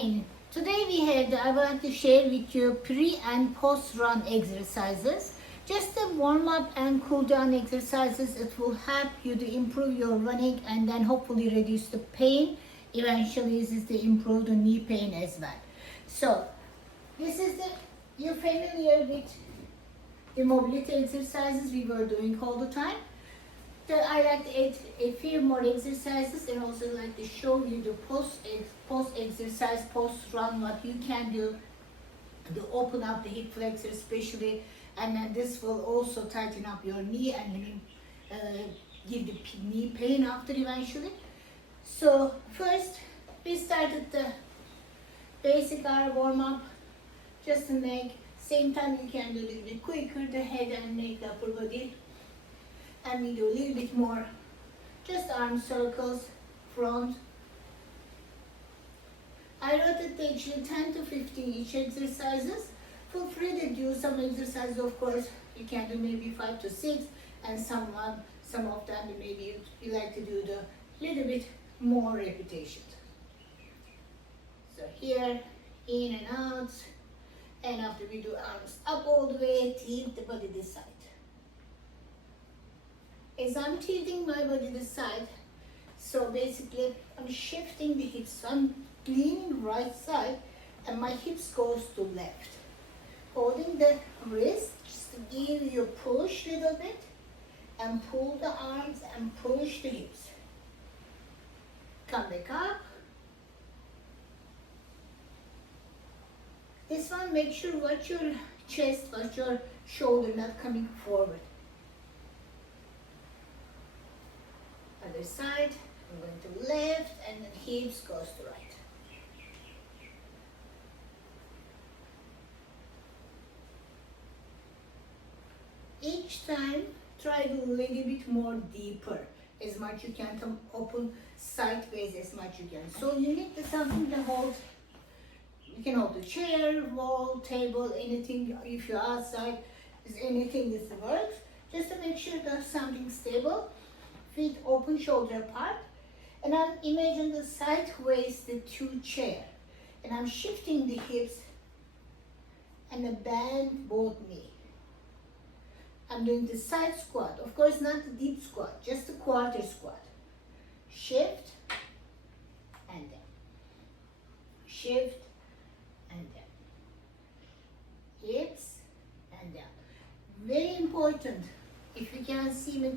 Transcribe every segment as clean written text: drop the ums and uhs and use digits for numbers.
Today I want to share with you pre and post run exercises. Just a warm up and cool down exercises. It will help you to improve your running and then hopefully reduce the pain. Eventually, this is to improve the knee pain as well. So, this is you're familiar with the mobility exercises we were doing all the time. I like to add a few more exercises and also like to show you the post exercise, post run, what you can do to open up the hip flexor especially, and then this will also tighten up your knee and give the knee pain after eventually. So first we started the basic arm warm up just to make, same time you can do a little bit quicker the head and make the upper body. And we do a little bit more, just arm circles, front. I wrote it actually 10 to 15 each exercises. Feel free to do some exercises, of course. You can do maybe 5 to 6, and some of them maybe you like to do the little bit more repetitions. So here, in and out, and after we do arms up all the way, tilt the body this side. As I'm tilting my body this side, so basically I'm shifting the hips. So I'm leaning right side and my hips goes to left. Holding the wrist, just to give you a push a little bit and pull the arms and push the hips. Come back up. This one, make sure watch your chest, watch your shoulder not coming forward. Other side, I'm going to left and then hips goes to right. Each time, try to a little bit more deeper, as much you can, to open sideways as much you can. So you need something to hold. You can hold the chair, wall, table, anything. If you're outside, is anything that works. Just to make sure there's something stable. Feet open, shoulder apart, and I'm imagine the sideways the two chair, and I'm shifting the hips and the bend both knee. I'm doing the side squat, of course not the deep squat, just the quarter squat. Shift and down. Shift and down. Hips and down. Very important. If you can see me.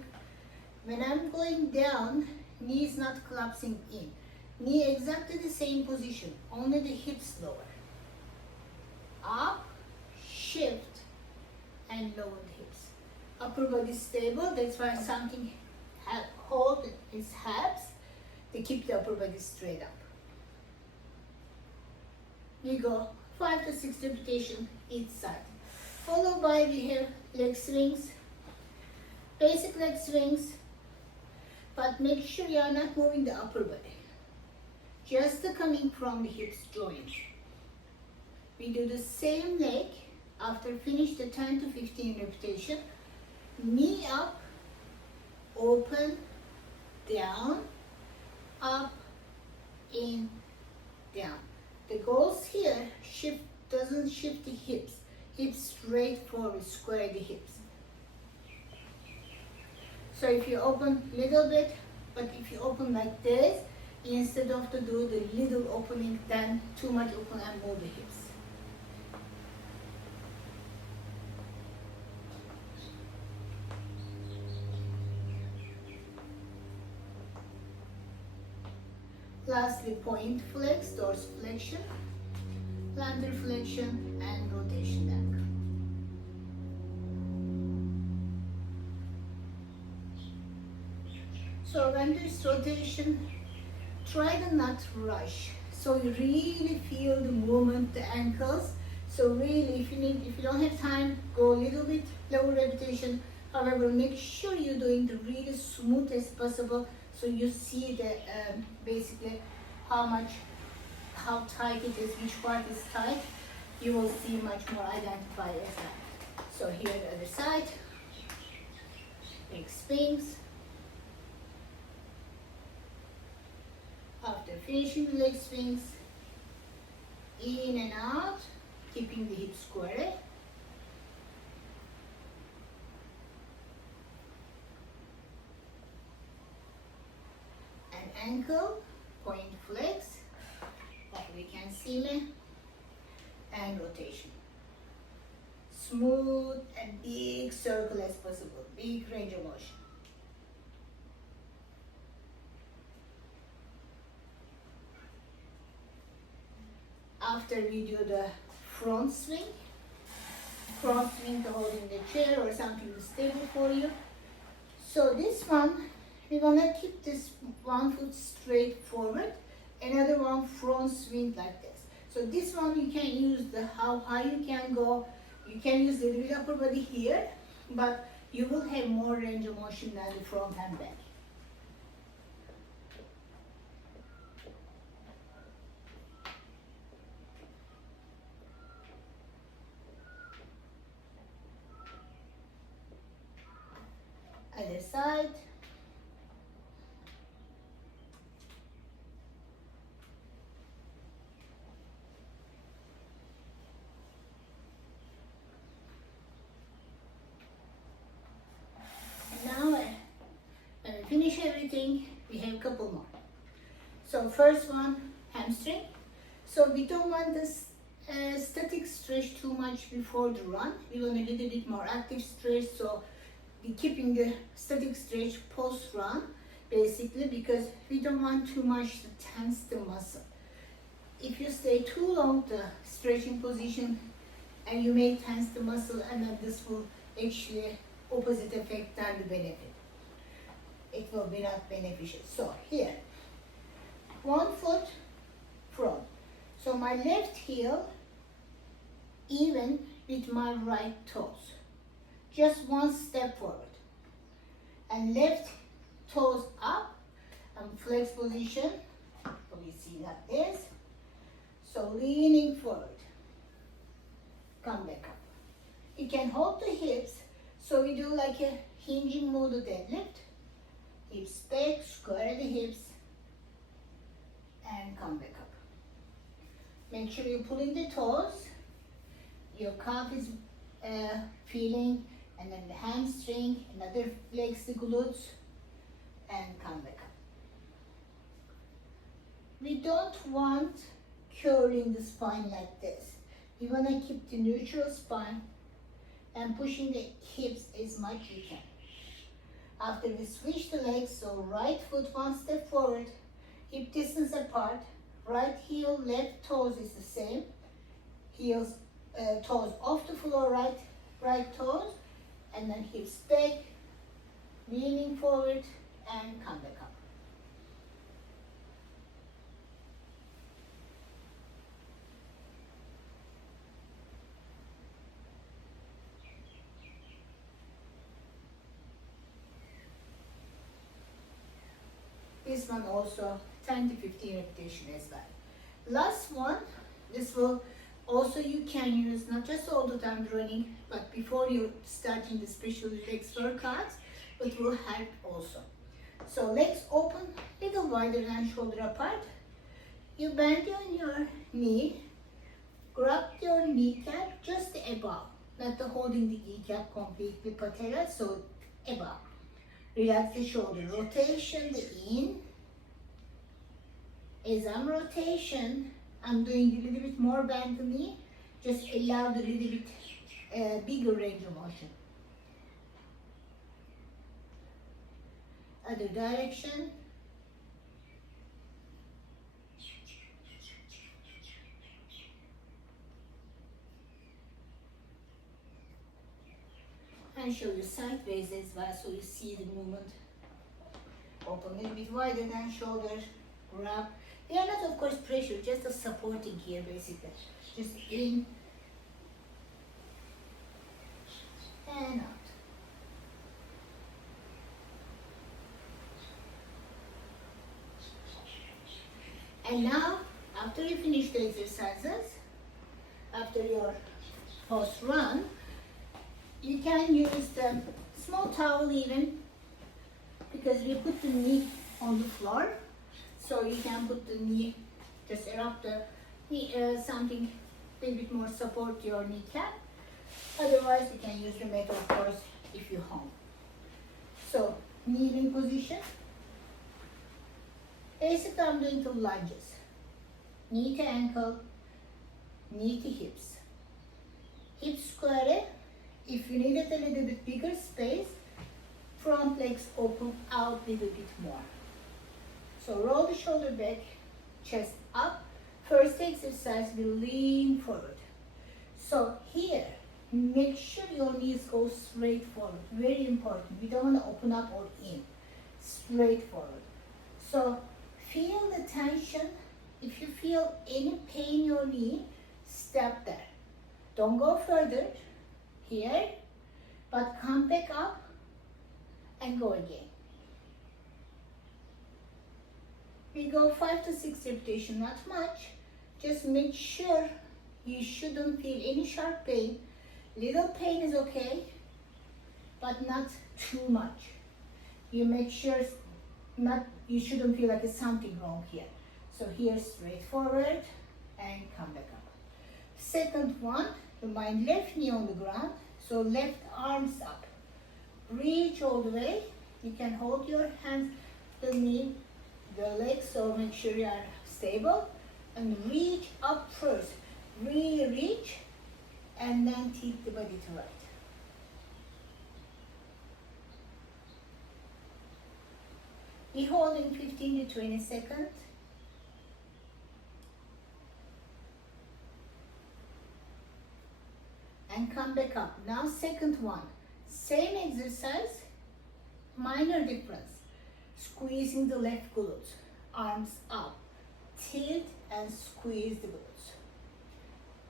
When I'm going down, knee is not collapsing in. Knee exactly the same position, only the hips lower. Up, shift, and lower the hips. Upper body stable, that's why something hold its hips to keep the upper body straight up. We go 5 to 6 repetitions each side. Followed by we have leg swings, basic leg swings. But make sure you are not moving the upper body. Just coming from the hips joint. We do the same leg after finish the 10 to 15 repetition. Knee up, open, down, up, in, down. The goals here doesn't shift the hips. Hips straight forward, square the hips. So if you open little bit, but if you open like this, instead of to do the little opening, then too much open and move the hips. Lastly, point flex, dorsiflexion, plantar flexion, and rotation ankle. So when there's rotation, try to not rush. So you really feel the movement, the ankles. So really, if you don't have time, go a little bit lower repetition. However, make sure you're doing the really smooth as possible, so you see the basically how tight it is, which part is tight. You will see much more identify as that. So here the other side, leg swings. After finishing the leg swings, in and out, keeping the hip square. And ankle, point flex, hopefully you can see me, and rotation. Smooth and big circle as possible, big range of motion. After we do the front swing to holding the chair or something stable for you. So this one, we want to keep this one foot straight forward, another one front swing like this. So this one you can use how high you can go. You can use a little bit upper body here, but you will have more range of motion than the front and back. Other side. And now when we finish everything, we have a couple more. So first one, hamstring. So we don't want this static stretch too much before the run. We want a little bit more active stretch, so we're keeping the static stretch post-run, basically, because we don't want too much to tense the muscle. If you stay too long the stretching position and you may tense the muscle, and then this will actually opposite effect than the benefit. It will be not beneficial. So here, one foot front. So my left heel even with my right toes. Just one step forward. And left toes up and flex position. So we see like this. So leaning forward. Come back up. You can hold the hips. So we do like a hinging mode deadlift. Hips back, square the hips, and come back up. Make sure you pull in the toes. Your calf is feeling, and then the hamstring, another flex the glutes, and come back up. We don't want curling the spine like this. We want to keep the neutral spine and pushing the hips as much as you can. After we switch the legs, so right foot one step forward, hip distance apart, right heel, left toes is the same. Heels, toes off the floor, right toes, and then hips back, leaning forward, and come back up. This one also 10 to 15 repetition as well. Last one, this will also you can use not just all the time running, but before you starting the special legs workouts, it will help also. So legs open, little wider than shoulder apart. You bend your knee, grab your kneecap just above, not the holding the kneecap completely patella, so above. Relax the shoulder, rotation, the in. As I'm rotation, I'm doing a little bit more bend the knee, just allow the little bit bigger range of motion. Other direction. And show you sideways as well, so you see the movement. Open a little bit wider than shoulder, grab. They are not, of course, pressure, just a supporting here, basically. Just in and out. And now, after you finish the exercises, after your post run, you can use the small towel even, because we put the knee on the floor. So you can put the knee just around the something a little bit more support to your kneecap. Otherwise, you can use the mat, of course, if you're home. So, kneeling position. Basically, I'm doing 2 lunges. Knee to ankle, knee to hips. Hip square. If you needed a little bit bigger space, front legs open out a little bit more. So roll the shoulder back, chest up. First exercise, we lean forward. So here, make sure your knees go straight forward. Very important. We don't want to open up or in. Straight forward. So feel the tension. If you feel any pain in your knee, step there. Don't go further. Here, but come back up and go again. We go 5 to 6 repetitions, not much. Just make sure you shouldn't feel any sharp pain. Little pain is okay, but not too much. You make sure you shouldn't feel like there's something wrong here. So here, straight forward and come back up. Second one, remind left knee on the ground. So left arms up. Reach all the way. You can hold your hands, the knee, the legs, so make sure you are stable. And reach up first. Reach and then tilt the body to right. Be holding 15 to 20 seconds. And come back up. Now second one. Same exercise, minor difference. Squeezing the left glutes. Arms up. Tilt and squeeze the glutes.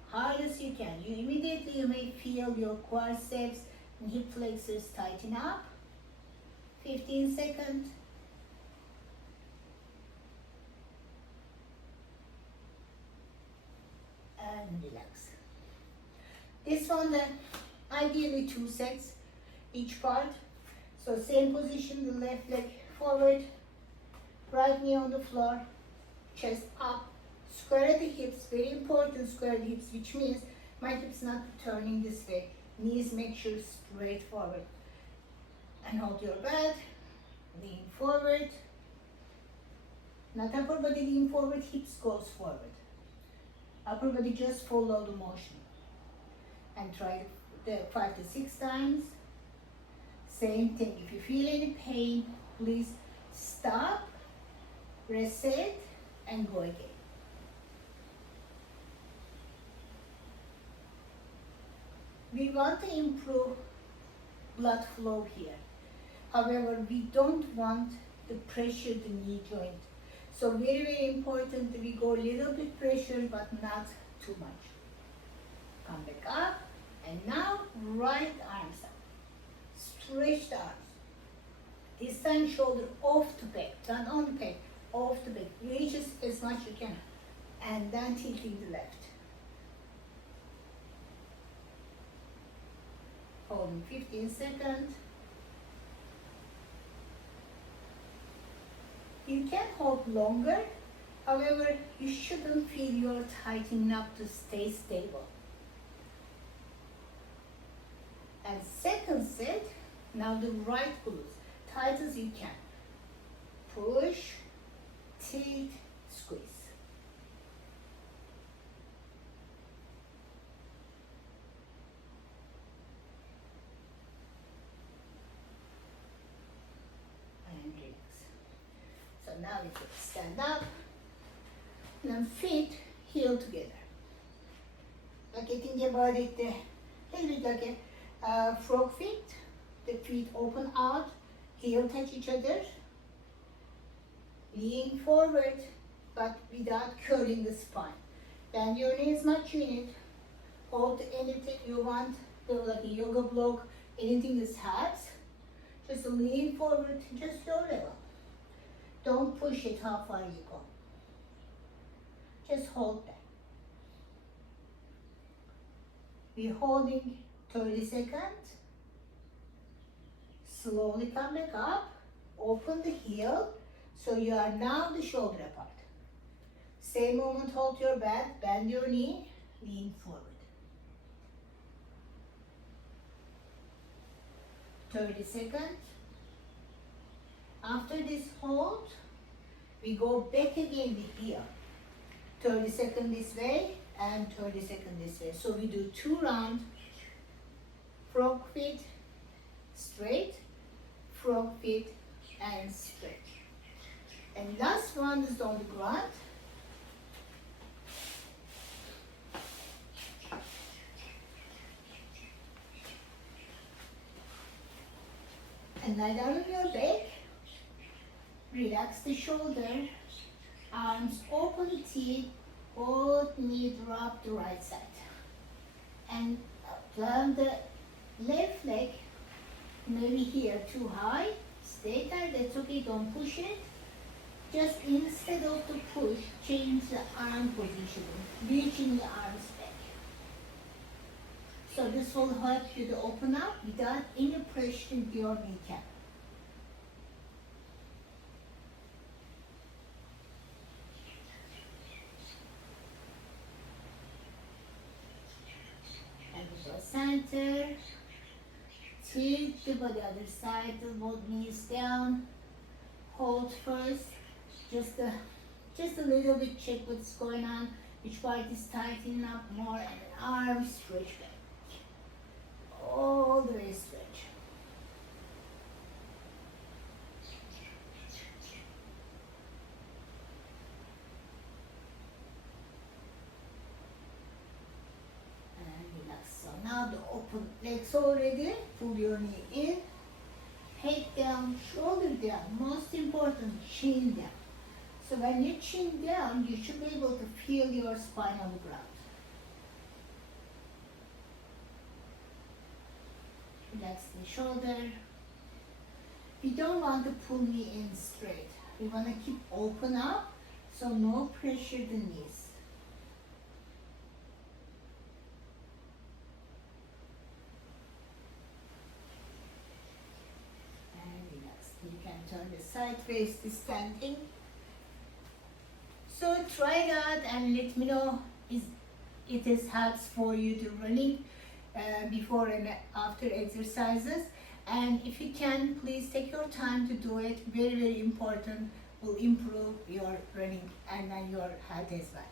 Hard as you can. You may feel your quadriceps and hip flexors tighten up. 15 seconds. And relax. This one then, ideally 2 sets each part. So same position, the left leg forward, right knee on the floor, chest up, square the hips, very important, square the hips, which means my hips not turning this way. Knees make sure straight forward. And hold your breath, lean forward. Not upper body lean forward, hips goes forward. Upper body just follow the motion. And try the 5 to 6 times. Same thing. If you feel any pain, please stop, reset, and go again. We want to improve blood flow here. However, we don't want to pressure the knee joint. So very, very important that we go a little bit pressure, but not too much. Come back up, and now right arms up. Stretch the arms. This time shoulder off the back, not on the back, off the back. Reach as much you can, and then tilting the left. Holding 15 seconds. You can hold longer, however, you shouldn't feel you're tight enough to stay stable. And second set, now the right glutes, tight as you can. Push, tilt, squeeze. And relax. So now you can stand up, and feet heel together. Like think about it, a little bit like a frog feet. The feet open out, heel touch each other. Lean forward, but without curling the spine. Bend your knee as much you need. Hold anything you want, like a yoga block, anything that has. Just lean forward, just your level. Don't push it how far you go. Just hold that. We're holding 30 seconds. Slowly come back up. Open the heel. So you are now the shoulder apart. Same moment, hold your breath, bend your knee, lean forward. 30 seconds. After this hold, we go back again with here. 30 seconds this way and 30 seconds this way. So we do 2 rounds. Frog feet, straight, frog feet, and straight. And last one is on the ground. And lie down on your back. Relax the shoulder. Arms open, teeth, both knees drop the right side. And turn the left leg, maybe here too high. Stay there, that's okay, don't push it. Just instead of the push, change the arm position, reaching the arms back. So this will help you to open up without any pressure into your kneecap. And go center. Tilt the body other side, both knees down. Hold first. Just a little bit, check what's going on. Which part is tightening up more, and arms stretch back. All the way stretch. And relax. So now the open legs already. Pull your knee in. Head down, shoulder down. Most important, chin down. So when you chin down, you should be able to feel your spine on the ground. Relax the shoulder. We don't want to pull knee in straight. We want to keep open up, so no pressure the knees. And relax. You can turn the side face to standing. So try it out and let me know if it helps for you to running before and after exercises. And if you can, please take your time to do it. Very, very important. Will improve your running and your health as well.